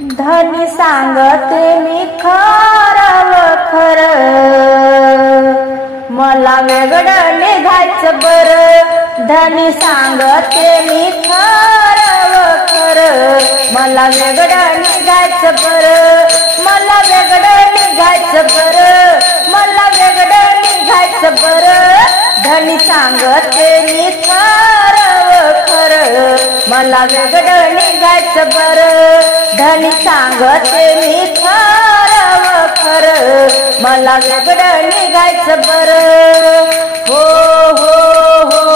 धनी सांगते मी खरं खरं, मला वेगळं निघायचं बरं. धनी सांगते मी खरं खरं, मला वेगळं निघायचं बरं. मला वेगळं निघायचं बरं, मला वेगळं निघायचं बरं. धनी सांगते मी खरं खरं, मला वेगळं निघायचं बरं. धनी सांगते मी खरं खरं, मला वेगळं निघायचं बरं. हो हो हो.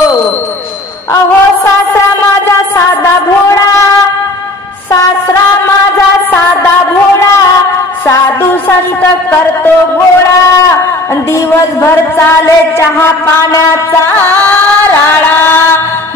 अहो सासरा माझा साधा भोळा, सासरा माझा साधा भोळा, साधू संत करतो गोळा. दिवसभर चाले चहा पाण्याचा राळा,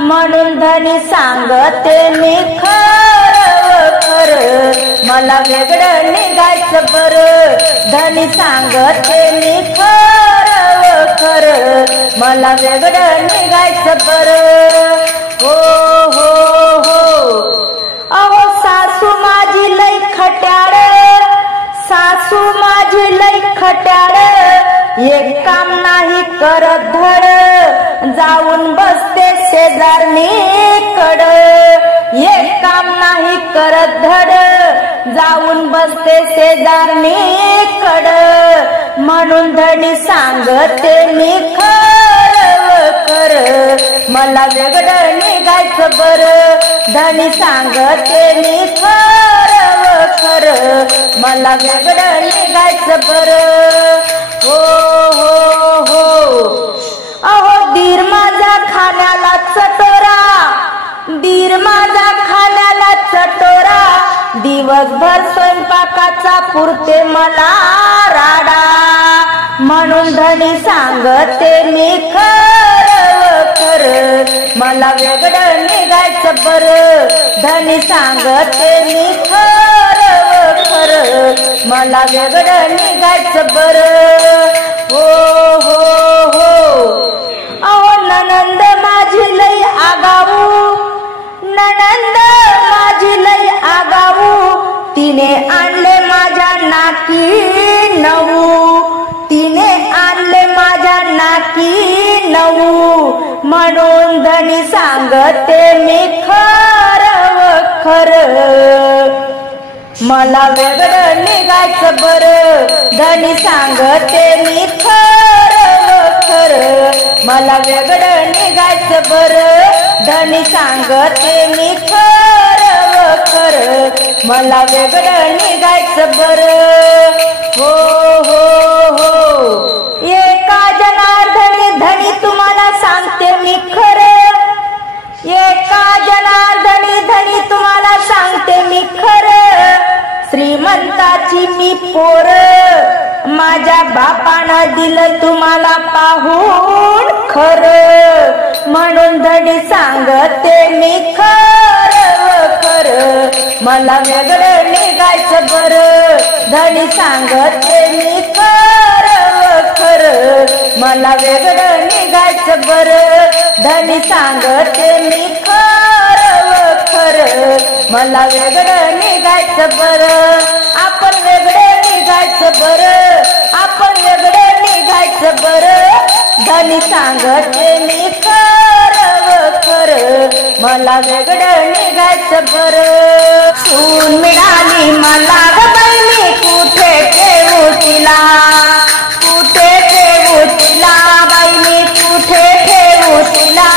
म्हणून धनी सांगते मी खरं खरं, मला वेगळं निघायचं बरं. धनी सांगते मी खरं खरं, मला वेगळं निघायचं बरं. हो हो हो. अहो सासू माझी लई खट्याळ, सासू माझी लई खट्याळ, एक काम नाही करत धड, जाऊन बसते शेजारणीकड. एक काम नाही करत धड, जाऊन बसते शेजारणीकड. म्हणून धनी सांगते मी खरं खरं, मला वेगळं निघायचं बरं. धनी सांगते मी खरं खरं, मला वेगळं निघायचं बरं. हो हो हो. अहो दीर माझा खाण्याला चटोरा, दीर माझा खाण्याला चटोरा, दिवसभर स्वयंपाकाचा पुरते मला राडा. म्हणून धनी सांगते मी खरं खरं, मला वेगळं निघायचं बरं. धनी सांगते मी खरं खरं, मला वेगळं निघायचं बरं. हो हो हो. अहो ननंद माझी लई आगाऊ, ननंद माझी लई आगाऊ, तिने आणले माझ्या नाकी नऊ, तिने आणले माझ्या नाकी नऊ. म्हणून धनी सांगते मी खरं खरं, मला वेगळं निघायचं बरं. धनी सांगते मी खरं खरं, मला वेगळं निघायचं बरं. धनी सांगते मी खरं खरं, मला वेगळं निघायचं बरं. हो हो हो. एका जनार्दनी धनी तुम्हाला सांगते मी खरं, एका जनार्दनी धनी तुम्हाला सांगते मी खरं. श्रीमंताची मी पोर, माझ्या बापानं दिलं तुम्हाला पाहून खरं. म्हणून धनी सांगते मी खरं खरं, मला वेगळं निघायचं बरं. धनी सांगते मी खरं खरं, मला वेगळं निघायचं बरं. धनी सांगते मी खरं खरं, मला वेगळं निघायचं बरं. आपण वेगळं निघायचं बरं, आपण वेगळं निघायचं बरं. धनी सांगते मी खरं खरं, मला वेगळं निघायचं बरं. सून मिळाली मला ग बाई, मी कुठे ठेवू तिला, कुठे ठेवू तिला बाई, मी कुठे ठेवू तिला.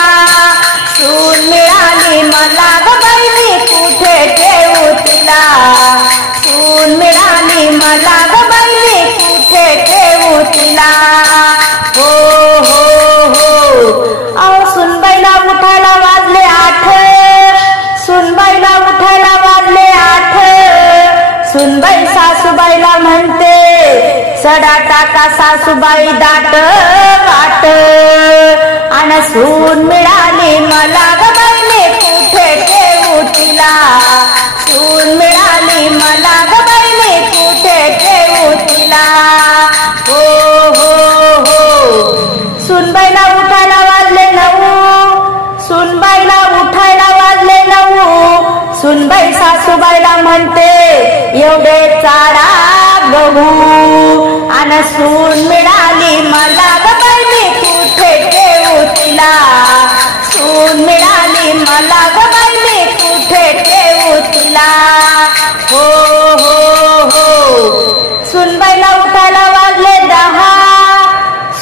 सून मिळाली मला ग बाई, मी कुठे ठेवू तिला. सून मिळाली मला ग बाई, मी कुठे ठेवू तिला. हो हो हो. अहो सुनबाईला उठायला वाजले 8, सुनबाईला उठायला वाजले 8. सुनबाई सासूबाईला म्हणते, सडा टाका सासूबाई दाट वाट. आणि सून मिळाली मला ग बाई, मी कुठे ठेवू तिला. सून मिळाली मला ग बाई, मी कुठे ठेवू तिला. हो हो हो. सुनबाईला उठायला वाजले 9, सुनबाईला उठायला वाजले 9. सुनबाई सासूबाईला म्हणते, एवढे चारा गहू आणि सून मिळाली मला ग बाई मी कुठे ठेवू तिला सून मिळाली मला ग बाई मी कुठे ठेवू तिला हो हो हो सुनबाईला उठायला वाजले 10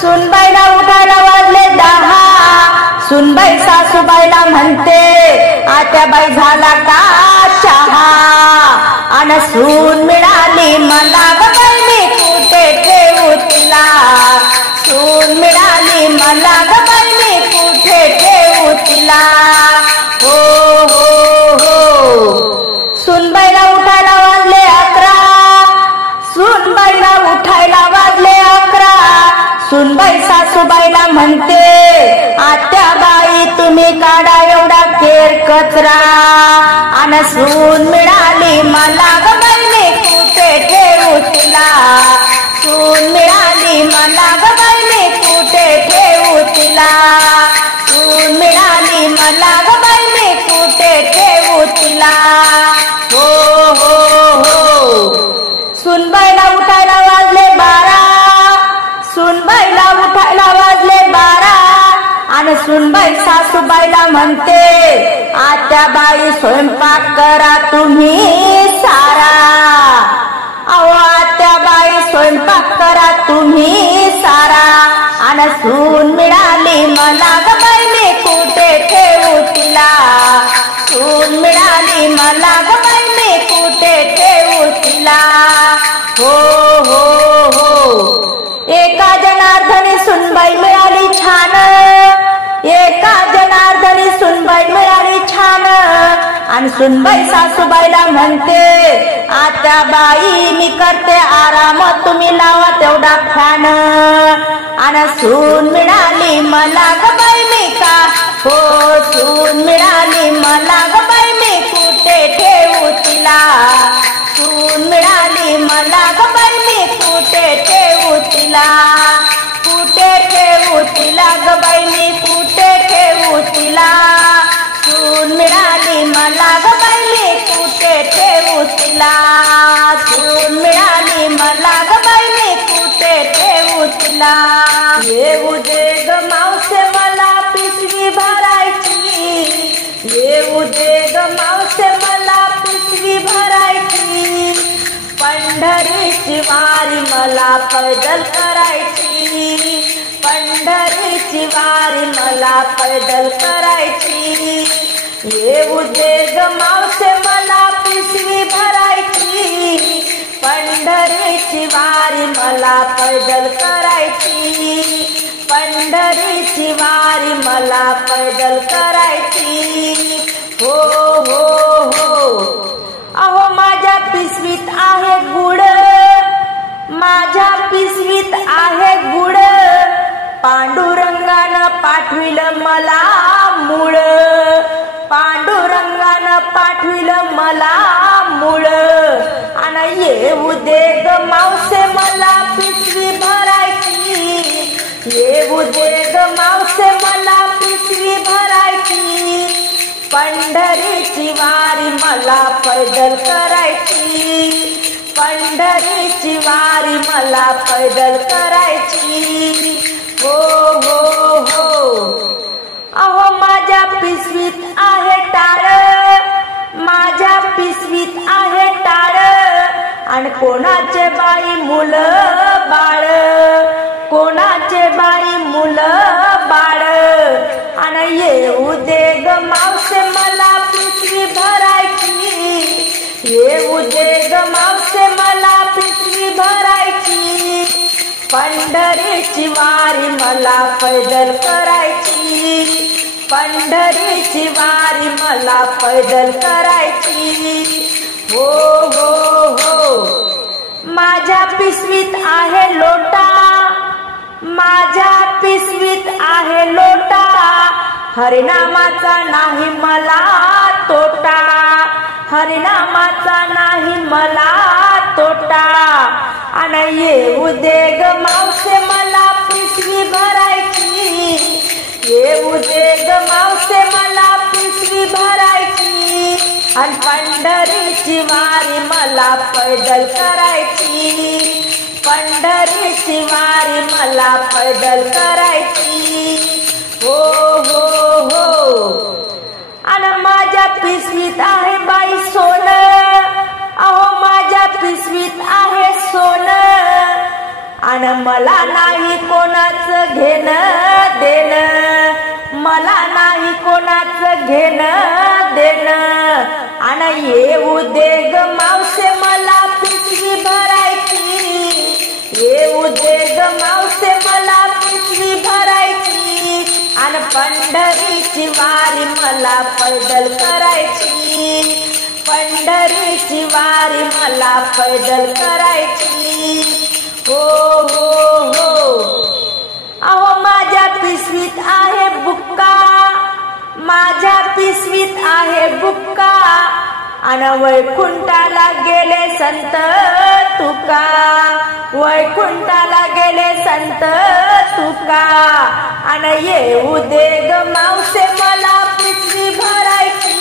सुनबाईला उठायला वाजले 10 सुनबाई सासूबाईला म्हणते आत्याबाई झाला का चहा आणि सून मिळाली मला ग बाई मी कुठे ठेवू तिला सून मिळाली मला ग बाई मी कुठे ठेवू तिला हो हो हो सुनबाईला उठायला वाजले 11 सुनबाईला उठायला वाजले 11 सुनबाई सासूबाईला म्हणते आत्याबाई तुम्ही काढा एवढा केर कचरा आणि सून मिळाली मला ग बाई मी कुठे ठेवू तिला सून मिळाली मला ग बाई मी कुठे ठेवू तिला सून मिळाली मला ग बाई मी कुठे ठेवू तिला हो हो हो सुनबाईला उठायला वाजले 12 सुनबाईला उठायला वाजले 12 आणि सुनबाई सासूबाईला म्हणते आत्याबाई स्वयंपाक करा तुम्ही सारा अहो आत्याबाई स्वयंपाक करा तुम्ही सारा आणि सून मिळाली मला ग बाई मी कुठे ठेवू तिला सून मिळाली मला ग बाई मी कुठे ठेवू तिला हो हो हो एका जनार्दनी सुनबाई मिळाली छान एका जनार्दनी सुनबाई मिळाली छान आणि सुनबाई सासूबाईला म्हणते आत्याबाई मी करते आराम तुम्ही लावा तेवढा फॅन आणि सून मिळाली मला ग बाई मी का हो सून मिळाली मला ग बाई मी कुठे ठेवू तिला सून मिळाली मला ग बाई मी कुठे ठेवू तिला कुठे ठेवू तिला ग बाई मी कुठे ठेवू तिला सून मिळाली मला ग बाई मी कुठे ठेवू तिला सून मिळाली मला ग बाई मी कुठे ठेवू तिला येऊ दे ग मावसे मला पिशवी भरायची येऊ दे ग मावसे मला पिशवी भरायची पंढरीची वारी मला पैदल करायची पंढरीची वारी मला पैदल करायची येऊ दे ग मावसे मला पिशवी भरायची पंढरीची वारी मला पैदल करायची पंढरीची वारी मला पैदल करायची हो हो हो अहो माझ्या पिशवीत आहे गुड माझ्या पिशवीत आहे गुड पांडुरंगानं पाठविलं मला मूळ पांडुरंगानं पाठविलं मला मूळ आणि येऊ दे ग मावसे मला पिशवी भरायची येऊ दे ग मावसे मला पिशवी भरायची पंढरीची वारी मला पैदल करायची पंढरीची वारी मला पैदल करायची हो हो हो अहो माझ्या पिशवीत आहे टाळ माझ्या पिशवीत आहे टाळ आणि कोणाचे बाई मुलं बाळ कोणाचे बाई मुलं बाळ आणि येऊ दे ग मावसे मला पिशवी भरायची येऊ दे ग मावसे मला पिशवी भरायची पंढरीची वारी मला पैदल करायची पंढरीची वारी मला पैदल करायची हो हो हो माझ्या पिशवीत आहे लोटा माझ्या पिशवीत आहे लोटा हरिनामाचा नाही मला तोटा हरिनामाचा नाही मला तोटा आणि येऊ दे ग मावसे मला पिशवी भरायची येऊ दे ग मावसे मला पिशवी भरायची आणि पंढरीची वारी मला पैदल करायची, पंढरीची वारी मला पैदल करायची, हो हो हो. आणि माझ्या पिशवीत आहे बाई सोनं, अहो माझ्या पिशवीत आहे सोनं, आणि मला नाही कोणाचं घेणं देणं, मला नाही कोणाचं घेणं देणं. आणि येऊ दे ग मावशे मला पिशवी भरायची, येऊ दे ग मावशे मला पिशवी भरायची, आणि पंढरीची वारी मला पैदल करायची, पंढरीची वारी मला पैदल करायची, हो हो हो. अहो माझ्या पिशवीत आहे बुक्का, माझ्या पिशवीत आहे बुक्का, आणि वैकुंठाला गेले संत तुका, वैकुंठाला गेले संत तुका. आणि येऊ दे ग मावशे मला पिशवी भरायची,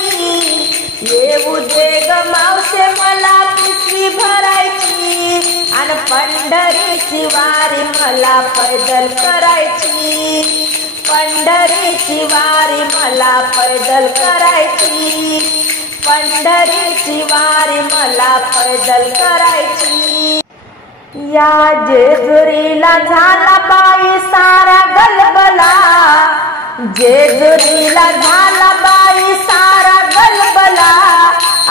येऊ दे ग मावशे मला पिशवी भरायची, आणि पंढरीची वारी मला पैदल करायची, पंढरीची वारी मला पैदल करायची, पंढरीची वारी मला पैदल करायची. या जेजुरीला झाला बाई सारा गलबला, जेजुरीला झाला बाई सारा गलबला,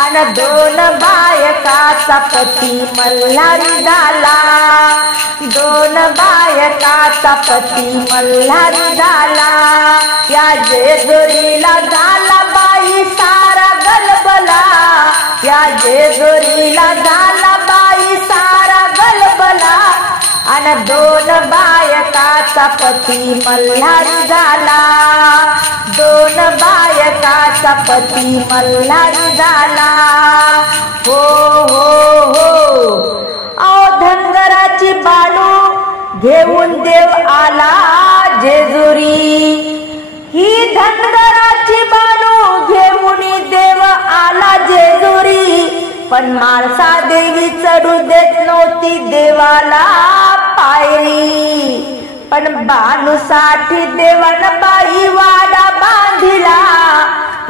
आणि दोन बायकाचा पती मल्हारी झाला, दोन बायकाचा पती मल्हारी झाला. या जेजुरीला झाला बाई सारा गलबला, या जेजुरीला झाला बाई सारा गलबला, आणि दोन बायकाचा पती मल्हारी झाला, दोन बायकाचा पती मल्हारी झाला, हो हो हो. अहो धनगराची बानू घेऊन देव आला जेजुरी, ही धनगराची बानू घेऊन देव आला जेजुरी, पण माळसा देवी चढू देत नव्हती देवाला पायरी, पण बानूसाठी देवानं बाई वाडा बांधिला,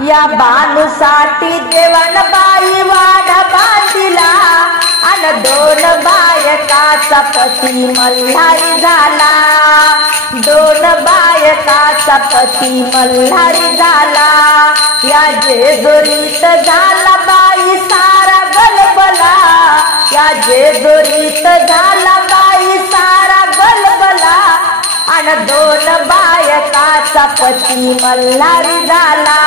या बानूसाठी देवानं बाई वाडा बांधिला, आणि दोन बायकाचा पती मल्हारी झाला, दोन बायकाचा पती मल्हारी झाला. या जेजुरीत झाला बाई सारा गलबला, या जेजुरीत झाला बाई सारा गलबला, आणि दोन बायकाचा पती मल्हारी झाला,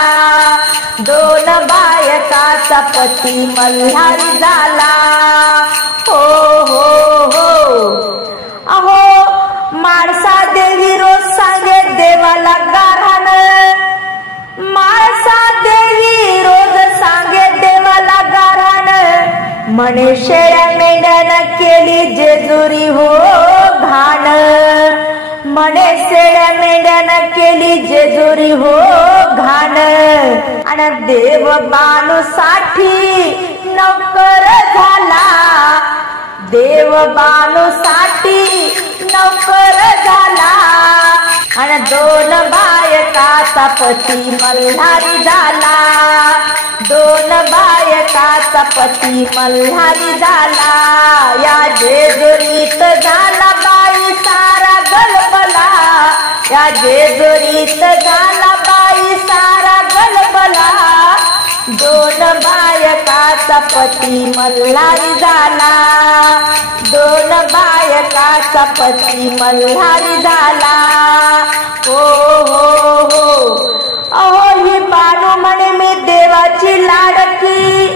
दोन बायकाचा पती मल्हारी झाला, हो हो हो. अहो माळसा देवी रोज सांगे देवाला गाऱ्हाण, माळसा देवी रोज सांगे देवाला गाऱ्हाण, म्हणे शेळ्या मेंढ्यानं केली जेजुरी हो घाण, म्हणे शेळ्या मेंढ्यानं केली जेजुरी हो घाण, आणि देव बानूसाठी नौकर झाला, देव बानूसाठी नौकर झाला, आणि दोन बायकाचा पती मल्हारी झाला, दोन बायकाचा पती मल्हारी झाला. या जेजुरीत झाला बाई सारा गलबला, या जेजुरीत झाला बाई सारा गलबला, दोन बायकाचा पती मल्हारी झाला, दोन बायकाचा पती मल्हारी झाला, हो हो हो. अहो ही बानू म्हणे मी देवाची लाडकी,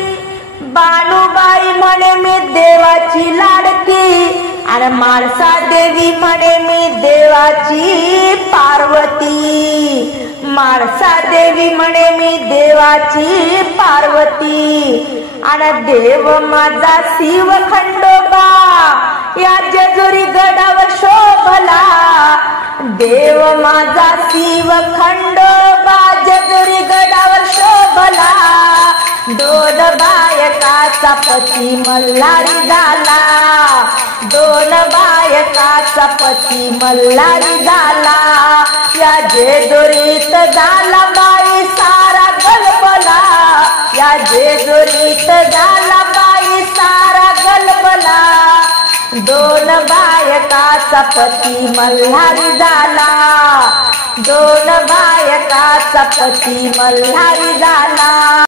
बानूबाई म्हणे मी देवाची लाडकी, आणि माळसा देवी म्हणे मी देवाची पार्वती, माळसा देवी म्हणे मी देवाची पार्वती, आणि देव माझा शिव खंडोबा या जेजुरी गडावर शोभला, देव माझा शिव खंडोबा जेजुरी गडावर शोभला, दोन बायकाचा पती मल्हारी झाला, दोन बायकाचा पती मल्हारी झाला. या जेजुरीत झाला बाई सारा गलबला, या जेजुरीत झाला बाई सारा गलबला. दोन बायकाचा पती मल्हारी झाला, दोन बायकाचा पती मल्हारी झाला.